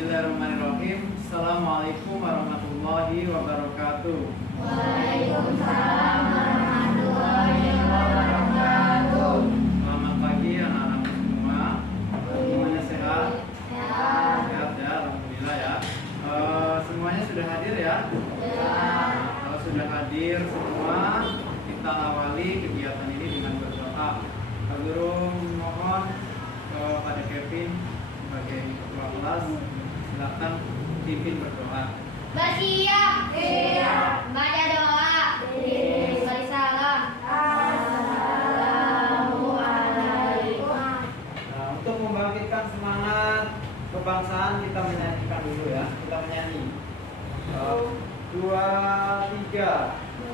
Bismillahirrahmanirrahim. Assalamualaikum warahmatullahi wabarakatuh. Waalaikumsalam warahmatullahi wabarakatuh. Selamat pagi anak-anak semua. Semuanya sehat? Sehat. Sehat ya, alhamdulillah ya. Semuanya sudah hadir ya? Kalau sudah hadir semua, kita awali kegiatan ini dengan berdoa. Pak Guru mohon kepada Kevin sebagai ketua kelas, silakan pimpin berdoa. Bersiap. Baca doa. Beri salam. Assalamualaikum. Nah, untuk membangkitkan semangat kebangsaan kita menyanyikan dulu ya. Kita menyanyi. 2, 3.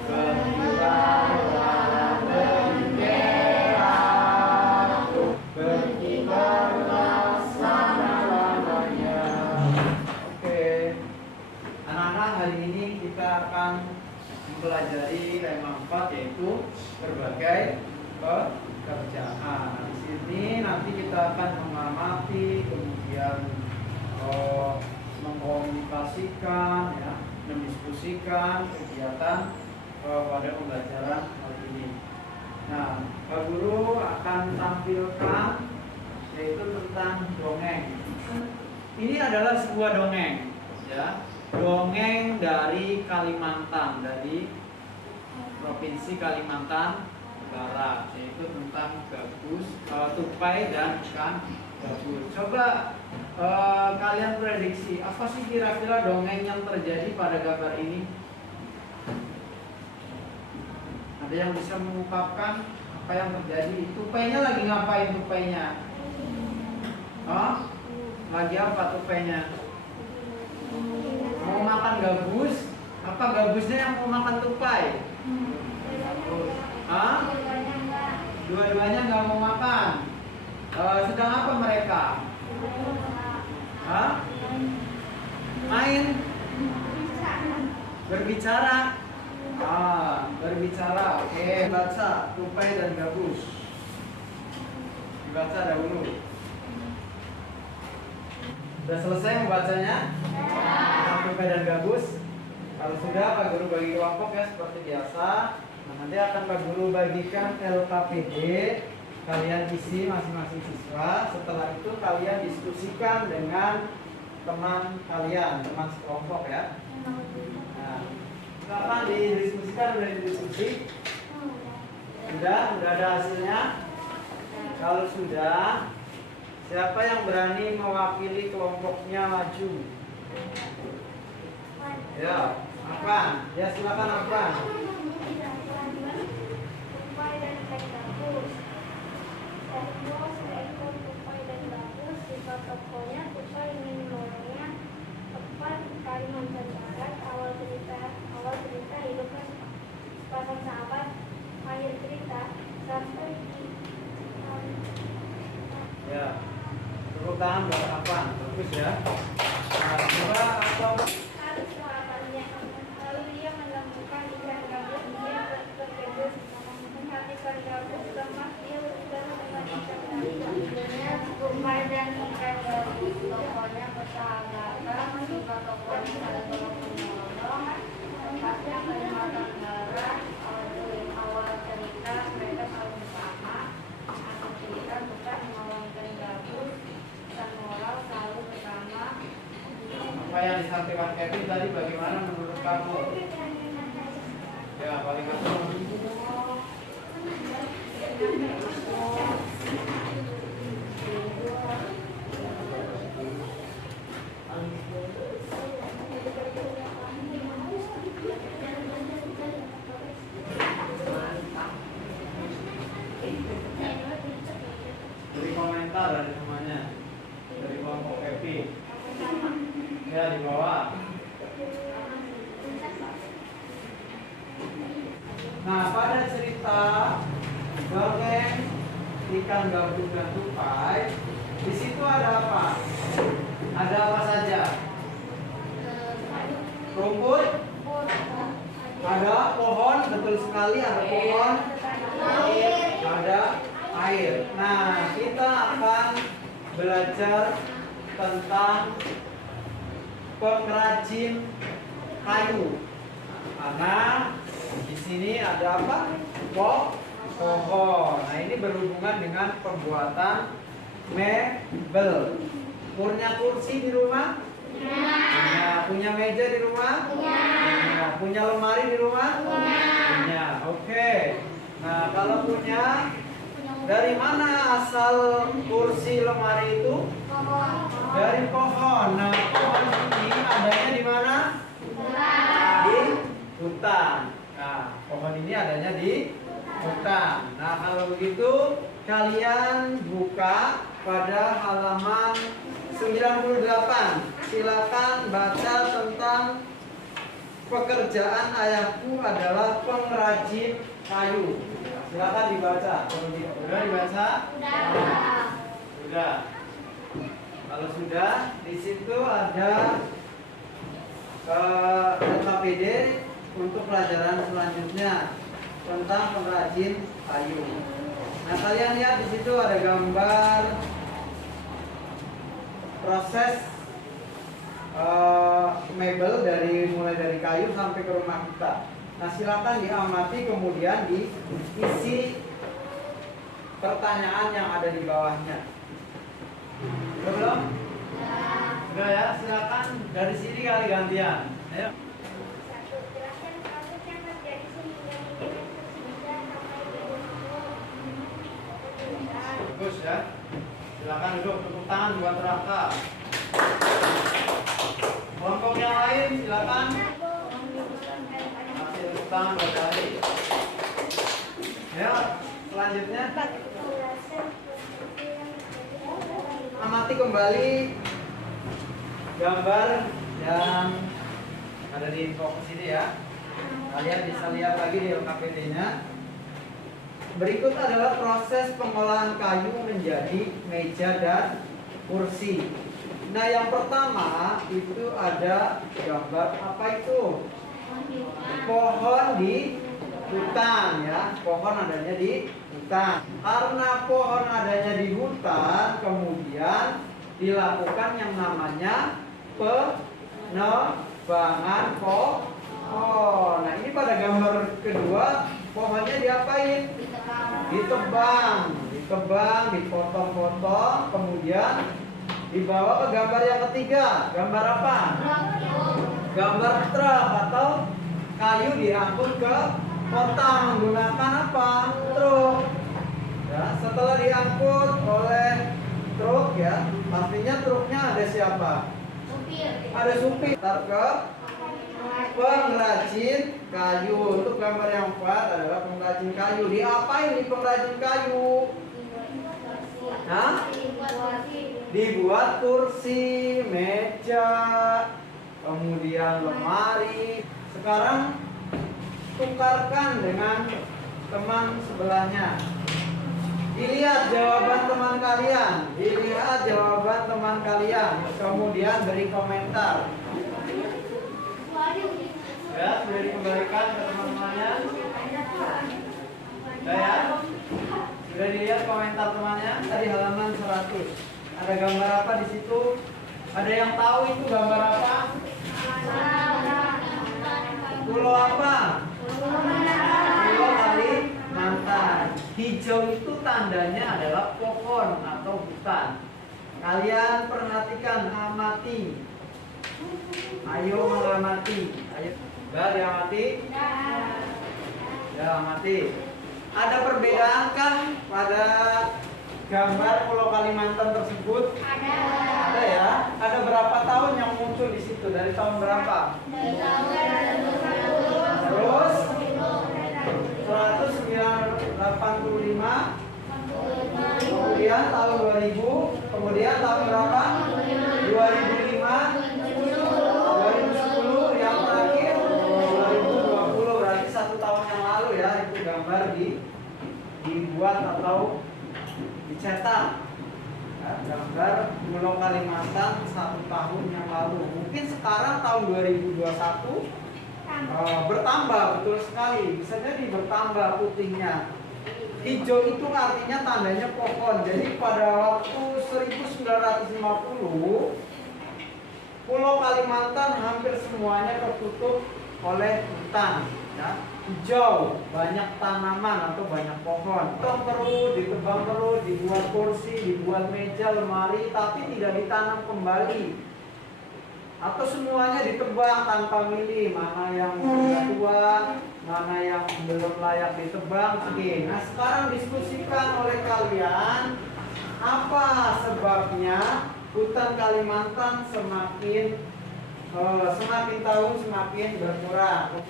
Berkibarlah benderaku, berkibarlah selama-lamanya. Oke. Anak-anak, hari ini kita akan mempelajari tema 4, yaitu berbagai pekerjaan. Di sini nanti kita akan mengamati, kemudian mengkomunikasikan, ya, mendiskusikan kegiatan pada pembelajaran hari ini. Nah, Pak Guru akan tampilkan yaitu tentang dongeng. Ini adalah sebuah dongeng, ya, dongeng dari Kalimantan, dari provinsi Kalimantan Barat, yaitu tentang gabus, tupai dan ikan gabus. Coba kalian prediksi apa sih kira-kira dongeng yang terjadi pada gambar ini? Ada yang bisa mengungkapkan apa yang terjadi? Tupainya lagi ngapain tupainya? Lagi apa tupainya? Mau makan gabus? Apa gabusnya yang mau makan tupai? Dua-duanya nggak mau makan. Sedang apa mereka? Main? Berbicara? Berbicara. Oke. Baca tupai dan gabus. Dibaca dahulu. Sudah selesai membacanya? Tupai dan gabus. Kalau sudah, Pak Guru bagi kelompok ya seperti biasa. Nah, nanti akan Pak Guru bagikan LKPD. Kalian isi masing-masing siswa. Setelah itu kalian diskusikan dengan teman kalian, teman sekelompok ya. Nah, silakan didiskusikan, udah didiskusi. Sudah ada hasilnya? Kalau sudah, siapa yang berani mewakili kelompoknya maju? Ya, Afan. Ya, silakan Afan. Tupai dan ikan gabus. Seekor tupai dan gabus di tokonya tupai minumnya tepat Kalimantan Barat. Awal cerita hidupnya sepasang sahabat. Akhir cerita sampai di Ya, tepuk tangan buat Afan. Bagus ya. Nah, coba atau harus harapannya. Lalu dia menemukan ikan gabus. Dia terkejut melihat ikan gabus lemas. Dia berbicara dengan ikan gabus. Tupai dan ikan gabus tokonya bersahabatan. Tiba tokonya ada tolong menolong. Tempatnya Kalimantan Barat. Awal cerita mereka selalu bersama. Akhir cerita bukan menolong ikan gabus. Dan moral selalu bersama. apa yang disampaikan Kevin tadi bagaimana menurut kamu? Ya, paling apa? Beri komentar dari semuanya, dari kelompok Kevin. Ya, di bawah. Nah, pada cerita dongeng ikan gabus dan tupai, di situ ada apa? Ada apa saja? Rumput, ada pohon, betul sekali ada pohon, ada air. Nah, kita akan belajar tentang pengrajin kayu. Karena di sini ada apa? Pohon. Nah, ini berhubungan dengan pembuatan mebel. Punya kursi di rumah? Punya meja di rumah? Punya lemari di rumah? Punya. Oke. Nah, kalau punya, dari mana asal kursi lemari itu? Dari pohon. Nah, pohon ini adanya di mana? Di hutan. Nah, pohon ini adanya di hutan. Nah, kalau begitu kalian buka pada halaman 98. Silakan baca tentang pekerjaan ayahku adalah pengrajin kayu. Silakan dibaca. Sudah dibaca? Sudah. Kalau sudah, di situ ada LKPD untuk pelajaran selanjutnya tentang pengrajin kayu. Nah, kalian lihat di situ ada gambar proses mebel mulai dari kayu sampai ke rumah kita. Nah, silakan diamati, kemudian diisi pertanyaan yang ada di bawahnya. Belum? Sudah ya, silakan dari sini kali gantian. Ayo. Satu, jelaskan proses yang terjadi sehingga mimpinan kursi bisa sampai di rumahmu. Bagus ya. Silakan duduk, tepuk tangan buat Raka. Kelompok yang lain silakan. Masih tepuk tangan buat Ari. Ya, selanjutnya amati kembali gambar yang ada di info sini ya. Kalian bisa lihat lagi di LKPD-nya. Berikut adalah proses pengolahan kayu menjadi meja dan kursi. Nah, yang pertama itu ada gambar apa itu? Pohon di hutan ya. Pohon adanya di hutan. Karena pohon adanya di hutan, kemudian dilakukan yang namanya penebangan pohon. Nah, ini pada gambar kedua pohonnya diapain? Ditebang, dipotong-potong, kemudian dibawa ke gambar yang ketiga. Gambar apa? Gambar truk atau kayu diangkut ke kota menggunakan apa? Truk. Ya, setelah diangkut oleh truk ya, pastinya truknya ada siapa? Ada supir. Ntar ke pengrajin kayu. Untuk gambar yang 4 adalah pengrajin kayu. Diapain di pengrajin kayu? Hah? Dibuat kursi, meja, kemudian lemari. Sekarang tukarkan dengan teman sebelahnya. Dilihat jawaban teman kalian. Kemudian beri komentar. Ya, sudah dikembalikan ke teman-temannya. Ya. Sudah dilihat komentar temannya dari halaman 100. Ada gambar apa di situ? Ada yang tahu itu gambar apa? Pulau apa? Pulau Kalimantan. Hijau itu tandanya adalah pohon atau hutan. Kalian perhatikan, amati. Ayo mengamati. Ayo. Sudah diamati? Ya, amati. Ada perbedaankah pada gambar Pulau Kalimantan tersebut? Ada ya. Ada berapa tahun yang muncul di situ? Dari tahun berapa? Terus 1985. Kemudian tahun 2000. Kemudian tahun berapa? 2005. 2010. Yang terakhir 2020. Berarti 1 tahun yang lalu ya. Itu gambar dibuat atau dicetak ya, gambar Pulau Kalimantan 1 tahun yang lalu. Mungkin sekarang tahun 2021 bertambah, betul sekali. Bisa jadi bertambah putihnya. Hijau itu artinya tandanya pohon. Jadi pada waktu 1950 Pulau Kalimantan hampir semuanya tertutup oleh hutan, ya. Hijau, banyak tanaman atau banyak pohon. Ditebang terus, ditebang terus, dibuat kursi, dibuat meja, lemari, tapi tidak ditanam kembali. Atau semuanya ditebang tanpa milih, mana yang sudah tua, mana yang belum layak ditebang. Oke, nah sekarang diskusikan oleh kalian apa sebabnya hutan Kalimantan semakin tahun semakin berkurang.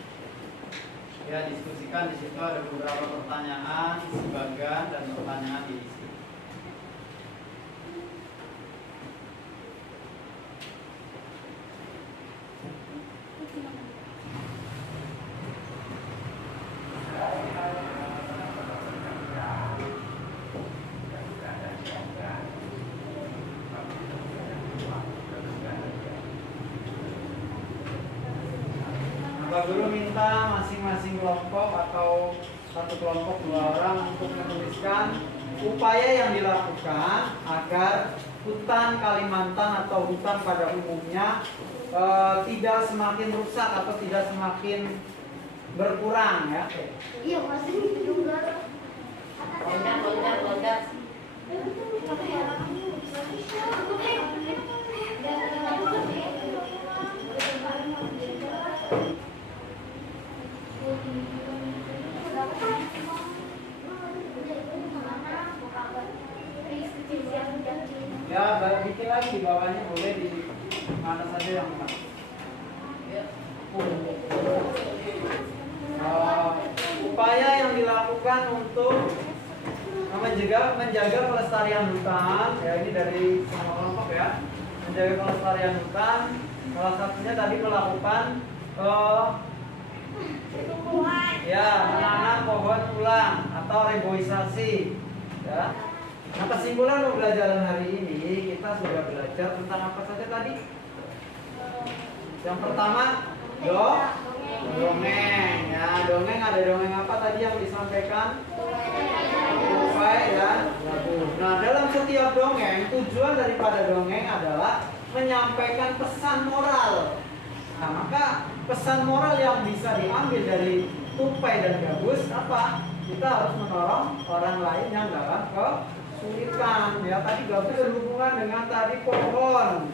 Ya, diskusikan. Di situ ada beberapa pertanyaan, sebagian dan pertanyaan diisi. Pak Guru minta masing-masing kelompok atau satu kelompok 2 orang untuk menuliskan upaya yang dilakukan agar hutan Kalimantan atau hutan pada umumnya tidak semakin rusak atau tidak semakin berkurang, ya. Iya, masih juga. Bonda. Ya, bikin lagi di bawahnya, boleh di mana saja yang upaya yang dilakukan untuk menjaga pelestarian hutan, ya ini dari semua kelompok, ya. Menjaga pelestarian hutan, salah satunya tadi melakukan ya, menanam pohon ulang atau reboisasi, ya. Nah, kesimpulan pembelajaran hari ini kita sudah belajar tentang apa saja tadi? Yang pertama, dongeng. Ya, dongeng ada dongeng apa tadi yang disampaikan? Tupai dan lagu. Nah, dalam setiap dongeng, tujuan daripada dongeng adalah menyampaikan pesan moral. Nah, maka pesan moral yang bisa diambil dari tupai dan gabus apa? Kita harus menolong orang lain yang dalam kesulitan. Ya, tadi gabus berhubungan dengan tadi pohon,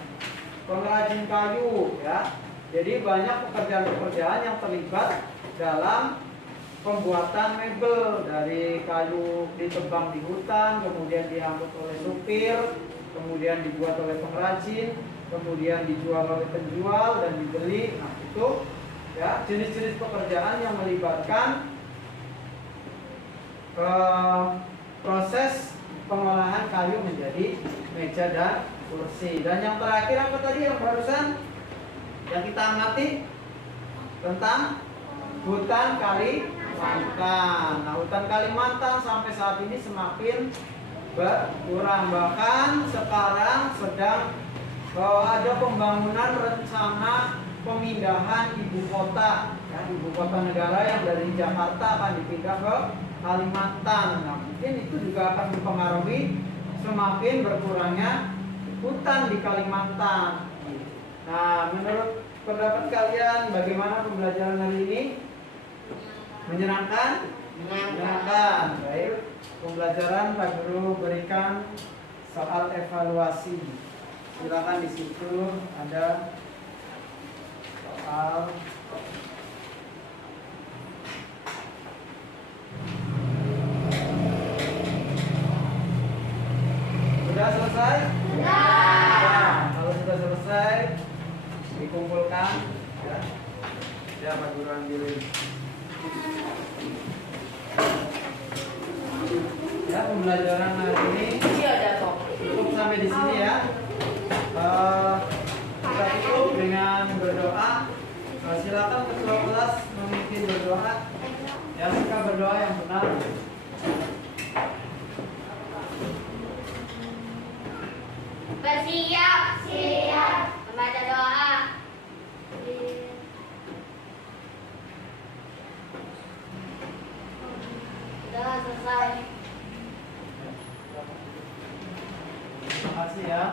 pengrajin kayu, ya. Jadi banyak pekerjaan-pekerjaan yang terlibat dalam pembuatan mebel, dari kayu ditebang di hutan, kemudian diangkut oleh supir, kemudian dibuat oleh pengrajin, kemudian dijual oleh penjual dan dibeli. Nah, itu ya jenis-jenis pekerjaan yang melibatkan proses pengolahan kayu menjadi meja dan kursi. Dan yang terakhir apa tadi yang barusan yang kita amati tentang hutan Kalimantan. Nah, hutan Kalimantan sampai saat ini semakin berkurang, bahkan sekarang sedang ada pembangunan rencana pemindahan ibu kota, ya, ibu kota negara yang dari Jakarta akan dipindah ke Kalimantan. Nah, mungkin itu juga akan mempengaruhi semakin berkurangnya hutan di Kalimantan. Nah, menurut pendapat kalian bagaimana pembelajaran hari ini? Menyenangkan? Menyenangkan. Baik, pembelajaran Pak Guru berikan soal evaluasi. Silakan di situ ada soal. Sudah selesai? Sudah. Kalau sudah selesai, dikumpulkan, ya. Ya, Pak Guru ambilin. Ya, pembelajaran hari ini cukup sampai di sini, ya. Kita tutup dengan berdoa. Silakan ketua kelas memimpin berdoa. Ya, kita berdoa yang benar. Bersiap, membaca doa. Sudah selesai. Terima kasih, ya.